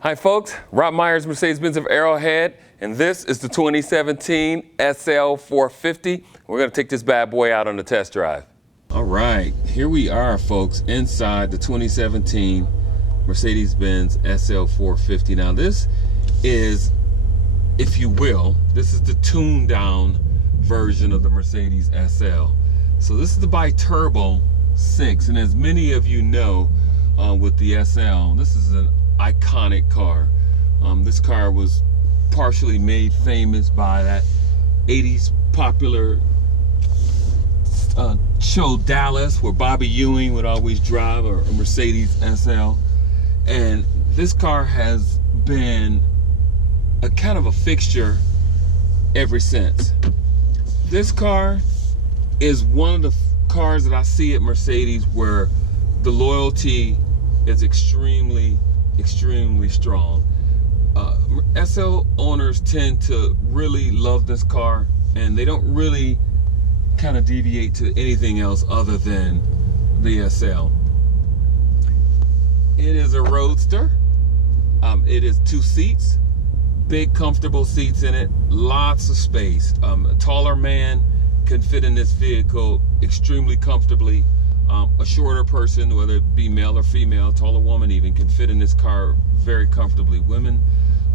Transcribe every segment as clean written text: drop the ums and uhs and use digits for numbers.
Hi folks, Rob Myers, Mercedes-Benz of Arrowhead, and this is the 2017 SL450. We're gonna take this bad boy out on a test drive. All right, here we are folks, inside the 2017 Mercedes-Benz SL450. Now this is, if you will, this is the tuned down version of the Mercedes SL. So this is the bi-turbo 6, and as many of you know, with the SL, this is an iconic car. This car was partially made famous by that 80s popular show Dallas, where Bobby Ewing would always drive a Mercedes SL. And this car has been a kind of a fixture ever since. This car is one of the cars that I see at Mercedes where the loyalty is extremely strong. SL owners tend to really love this car, and they don't really kind of deviate to anything else other than the SL. It is a roadster. It is 2 seats, big comfortable seats in it, lots of space. A taller man can fit in this vehicle extremely comfortably. A shorter person, whether it be male or female, taller woman even, can fit in this car very comfortably. Women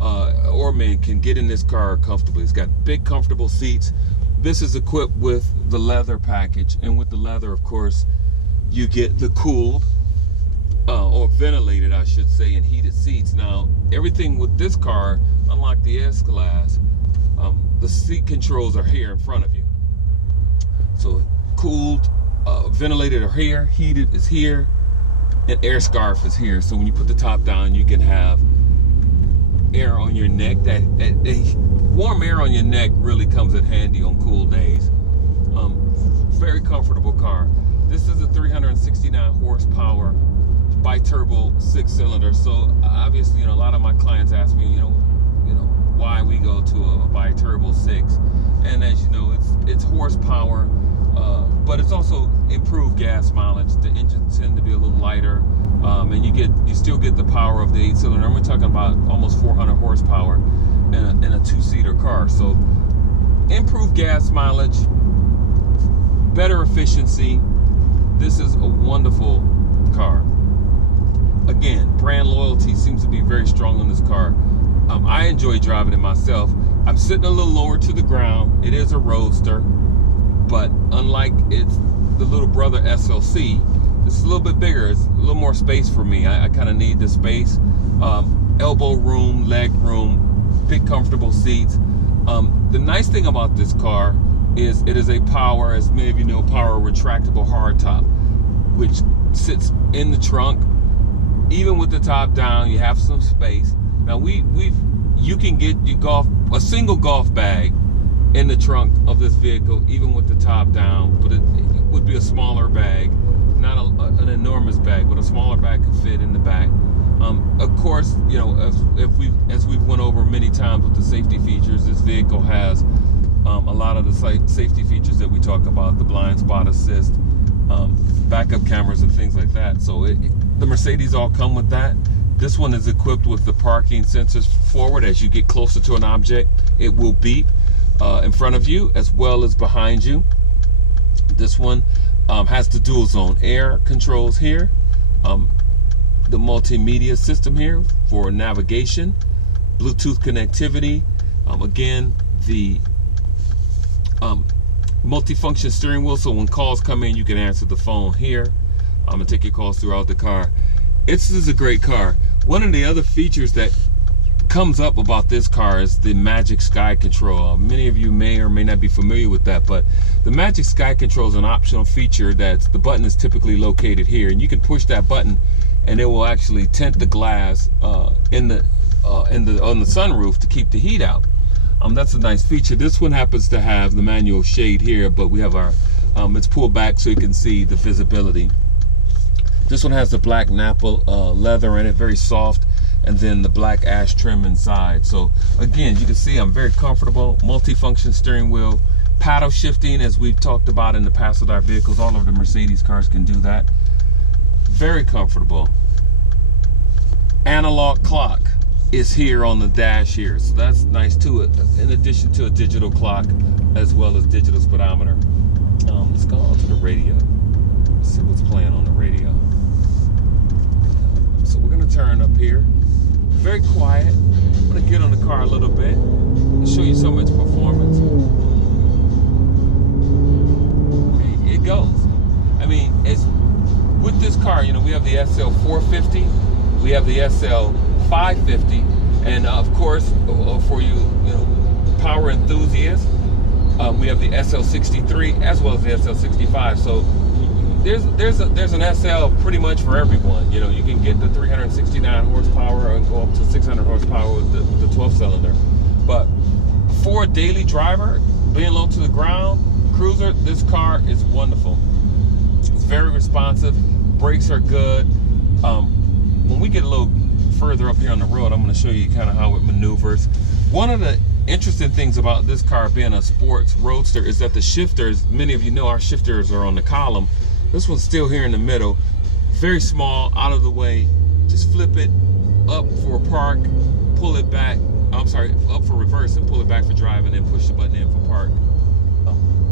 or men can get in this car comfortably. It's got big comfortable seats. This is equipped with the leather package, and with the leather, of course, you get the cooled or ventilated, I should say, and heated seats. Now everything with this car, unlike the S-Class, the seat controls are here in front of you. So cooled, ventilated are here, heated is here, and air scarf is here. So when you put the top down, you can have air on your neck. That warm air on your neck really comes in handy on cool days. Very comfortable car. This is a 369 horsepower bi-turbo 6-cylinder. So obviously, a lot of my clients ask me, why we go to a bi-turbo 6, and as you know, it's horsepower. But it's also improved gas mileage. The engines tend to be a little lighter, and you still get the power of the 8-cylinder. We're talking about almost 400 horsepower in a 2-seater car. So improved gas mileage, better efficiency. This is a wonderful car. Again, brand loyalty seems to be very strong on this car. I enjoy driving it myself. I'm sitting a little lower to the ground. It is a roadster, but unlike it's the little brother SLC, it's a little bit bigger. It's a little more space for me. I kind of need the space. Elbow room, leg room, big comfortable seats. The nice thing about this car is it is a power, as many of you know, power retractable hardtop, which sits in the trunk. Even with the top down, you have some space. Now you can get your a single golf bag in the trunk of this vehicle, even with the top down, but it would be a smaller bag, not an enormous bag, but a smaller bag could fit in the back. Of course, as we've went over many times with the safety features, this vehicle has a lot of the safety features that we talk about, the blind spot assist, backup cameras and things like that. So the Mercedes all come with that. This one is equipped with the parking sensors forward. As you get closer to an object, it will beep in front of you as well as behind you. This one has the dual zone air controls here, the multimedia system here for navigation, Bluetooth connectivity, again the multifunction steering wheel, so when calls come in you can answer the phone here and take your calls throughout the car. This is a great car. One of the other features that comes up about this car is the Magic Sky Control. Many of you may or may not be familiar with that, but the Magic Sky Control is an optional feature that the button is typically located here, and you can push that button and it will actually tint the glass on the sunroof to keep the heat out. That's a nice feature. This one happens to have the manual shade here, but we have our it's pulled back so you can see the visibility. This one has the black Napa leather in it, very soft, and then the black ash trim inside. So again, you can see I'm very comfortable. Multifunction steering wheel, paddle shifting, as we've talked about in the past with our vehicles. All of the Mercedes cars can do that. Very comfortable. Analog clock. is here on the dash here, so that's nice too, in addition to a digital clock as well as digital speedometer. Let's go on to the radio. Let's see what's playing on the radio. So we're gonna turn up here. Very quiet. I'm gonna get on the car a little bit and show you some of its performance. It goes. I mean, it's with this car, you know, we have the SL450, we have the SL550, and of course, for you know, power enthusiasts, we have the SL63 as well as the SL65. So there's an SL pretty much for everyone. You know, you can get the 369 horsepower and go up to 600 horsepower with the 12-cylinder. But for a daily driver, being low to the ground, cruiser, this car is wonderful. It's very responsive. Brakes are good. When we get a little further up here on the road, I'm going to show you kind of how it maneuvers. One of the interesting things about this car being a sports roadster is that the shifters, many of you know our shifters are on the column. This one's still here in the middle. Very small, out of the way. Just flip it up for park, pull it back. I'm sorry, up for reverse and pull it back for driving, and push the button in for park.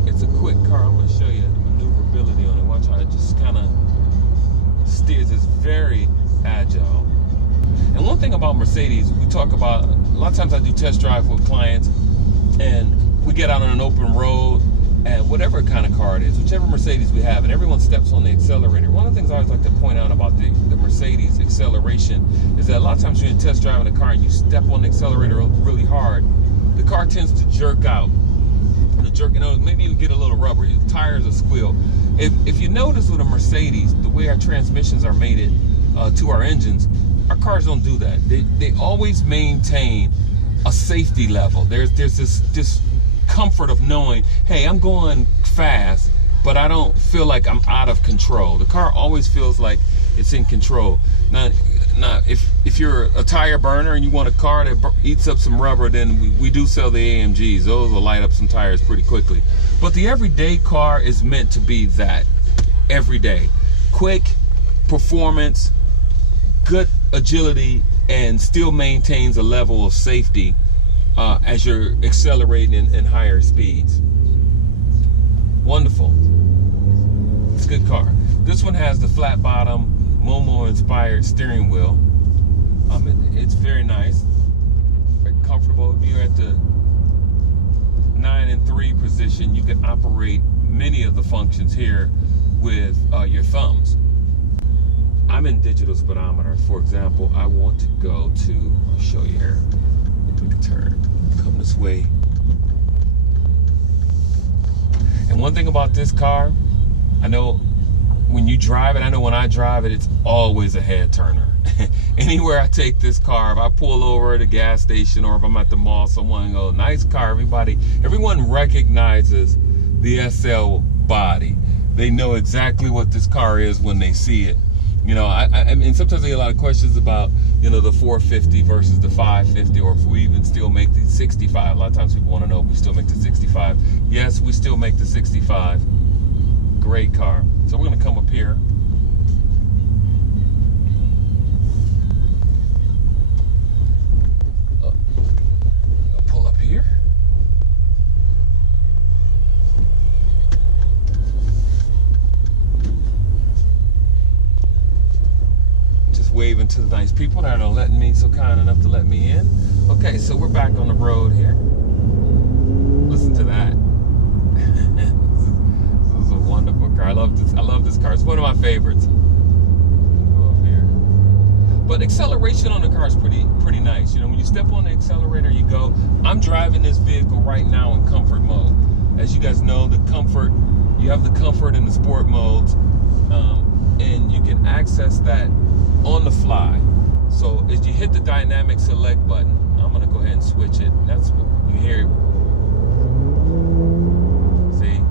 It's a quick car. I'm going to show you the maneuverability on it. Watch how it just kind of steers. It's very agile. And one thing about Mercedes, we talk about, a lot of times I do test drive with clients, and we get out on an open road, and whatever kind of car it is, whichever Mercedes we have, and everyone steps on the accelerator. One of the things I always like to point out about the Mercedes acceleration is that a lot of times you're in test driving a car and you step on the accelerator really hard, the car tends to jerk out. You know, maybe you get a little rubber, your tires will squeal. If you notice with a Mercedes, the way our transmissions are mated to our engines, our cars don't do that. They always maintain a safety level. There's this comfort of knowing, hey, I'm going fast, but I don't feel like I'm out of control. The car always feels like it's in control. Now if you're a tire burner and you want a car that eats up some rubber, then we do sell the AMGs. Those will light up some tires pretty quickly. But the everyday car is meant to be that. Everyday. Quick performance, good agility, and still maintains a level of safety as you're accelerating in higher speeds. Wonderful. It's a good car. This one has the flat bottom, Momo inspired steering wheel. It's very nice, very comfortable. If you're at the 9 and 3 position, you can operate many of the functions here with your thumbs. I'm in digital speedometer. For example, I want to go to, I'll show you here. We can turn, come this way. And one thing about this car, I know when you drive it, I know when I drive it, it's always a head turner. Anywhere I take this car, if I pull over at a gas station or if I'm at the mall, someone goes, nice car, everyone recognizes the SL body. They know exactly what this car is when they see it. You know, I mean, sometimes I get a lot of questions about, you know, the 450 versus the 550, or if we even still make the 65. A lot of times people want to know if we still make the 65. Yes, we still make the 65. Great car. So we're going to come up here. I'll pull up here. Just waving to the nice people that are letting me, so kind enough to let me in. Okay, so we're back on the road here. Listen to that. Wonderful car. I love this car. It's one of my favorites. Go up here. But acceleration on the car is pretty nice. You know, when you step on the accelerator, you go. I'm driving this vehicle right now in comfort mode. As you guys know, the comfort, you have the comfort in the sport modes, and you can access that on the fly. So as you hit the dynamic select button, I'm gonna go ahead and switch it. That's what you hear. See?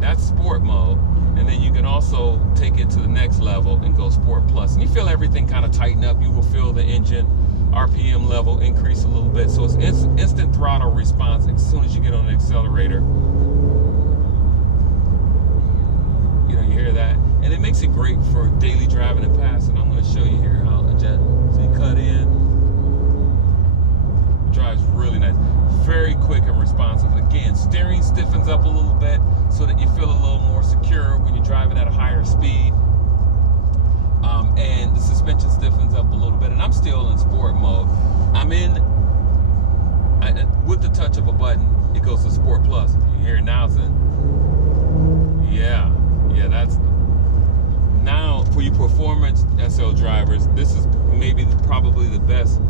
That's sport mode, and then you can also take it to the next level and go sport plus, and you feel everything kind of tighten up. You will feel the engine RPM level increase a little bit, so it's instant throttle response as soon as you get on the accelerator. You know, you hear that, and it makes it great for daily driving and passing. I'm going to show you here how to adjust. So you cut in, again, steering stiffens up a little bit so that you feel a little more secure when you're driving at a higher speed. And the suspension stiffens up a little bit. And I'm still in sport mode. I'm in, with the touch of a button, it goes to Sport Plus. You hear it now saying, yeah, that's, now for you performance SL drivers, this is maybe probably the best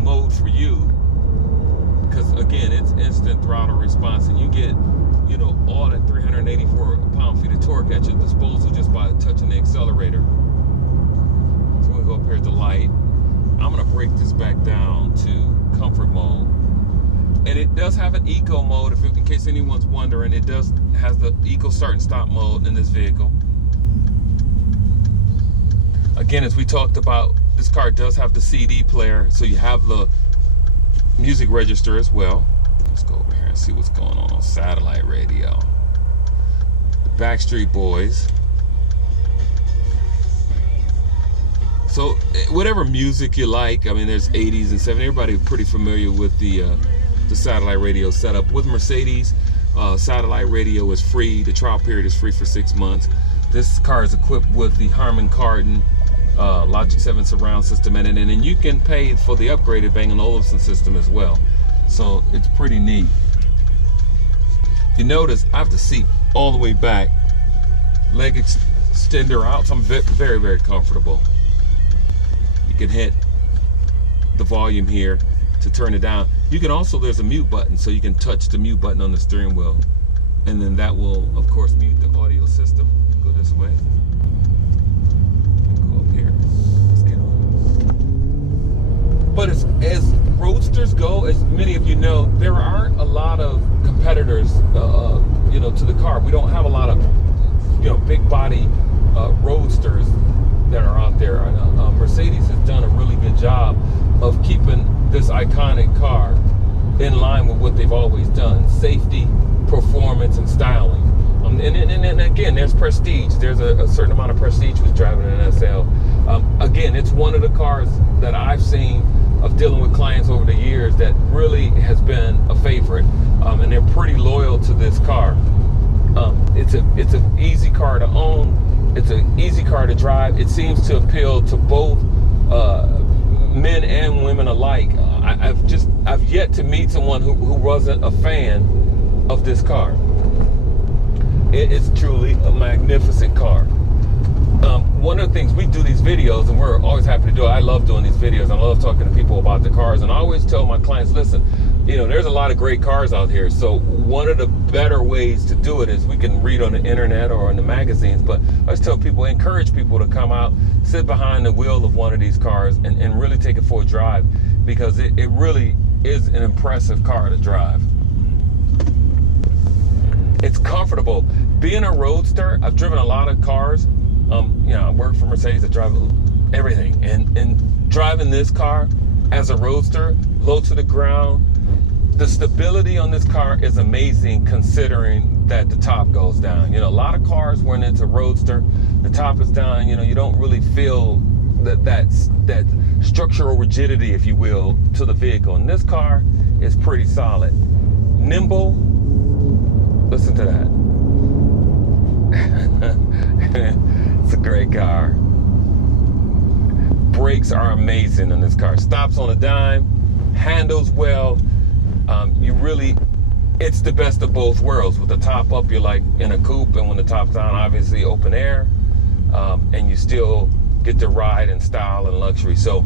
mode for you. Because again, it's instant throttle response, and you get, you know, all that 384 pound-feet of torque at your disposal just by touching the accelerator. So we'll go up here at the light. I'm gonna break this back down to comfort mode, and it does have an eco mode. In case anyone's wondering, it has the eco start and stop mode in this vehicle. Again, as we talked about, this car does have the CD player, so you have the music register as well. Let's go over here and see what's going on satellite radio. The Backstreet Boys. So whatever music you like, I mean, there's 80s and 70s. Everybody pretty familiar with the satellite radio setup. With Mercedes, satellite radio is free. The trial period is free for 6 months. This car is equipped with the Harman Kardon Logic 7 surround system in it, and then you can pay for the upgraded Bang & Olufsen system as well. So it's pretty neat. If you notice, I have the seat all the way back, leg extender out, so I'm very, very comfortable. You can hit the volume here to turn it down. You can also, there's a mute button, so you can touch the mute button on the steering wheel, and then that will, of course, mute the audio system. Go this way. Go up here. Let's get on. But as roadsters go, as many of you know, there aren't a lot of competitors, you know, to the car. We don't have a lot of, you know, big body roadsters that are out there. Mercedes has done a really good job of keeping this iconic car in line with what they've always done: safety, performance, and styling. And again, there's prestige. There's a certain amount of prestige with driving an SL. Again, it's one of the cars that I've seen of dealing with clients over the years that really has been a favorite, and they're pretty loyal to this car. It's an easy car to own. It's an easy car to drive. It seems to appeal to both men and women alike. I've yet to meet someone who wasn't a fan of this car. It is truly a magnificent car. One of the things, we do these videos, and we're always happy to do it. I love doing these videos. I love talking to people about the cars, and I always tell my clients, listen, you know, there's a lot of great cars out here. So one of the better ways to do it is we can read on the internet or in the magazines, but I just tell people, encourage people to come out, sit behind the wheel of one of these cars and really take it for a drive, because it really is an impressive car to drive. It's comfortable. Being a roadster, I've driven a lot of cars. You know, I work for Mercedes, I drive everything. And driving this car as a roadster, low to the ground, the stability on this car is amazing, considering that the top goes down. You know, a lot of cars, when it's a roadster, the top is down, you know, you don't really feel that structural rigidity, if you will, to the vehicle. And this car is pretty solid. Nimble, listen to that. It's a great car. Brakes are amazing in this car. Stops on a dime, handles well. It's the best of both worlds. With the top up, you're like in a coupe, and when the top's down, obviously open air, and you still get to ride in style and luxury. So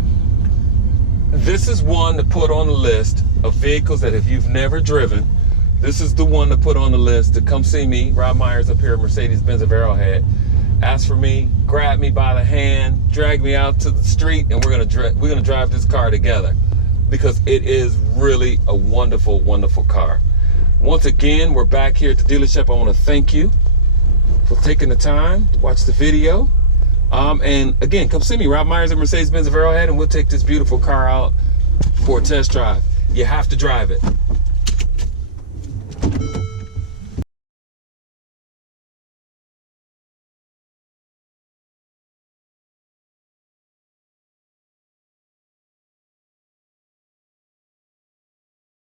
this is one to put on the list of vehicles that if you've never driven, this is the one to put on the list to come see me, Rob Myers, up here at Mercedes-Benz of Arrowhead. Ask for me, grab me by the hand, drag me out to the street, and we're gonna drive this car together, because it is really a wonderful, wonderful car. Once again, we're back here at the dealership. I want to thank you for taking the time to watch the video. And again, come see me, Rob Myers at Mercedes-Benz of Arrowhead, and we'll take this beautiful car out for a test drive. You have to drive it.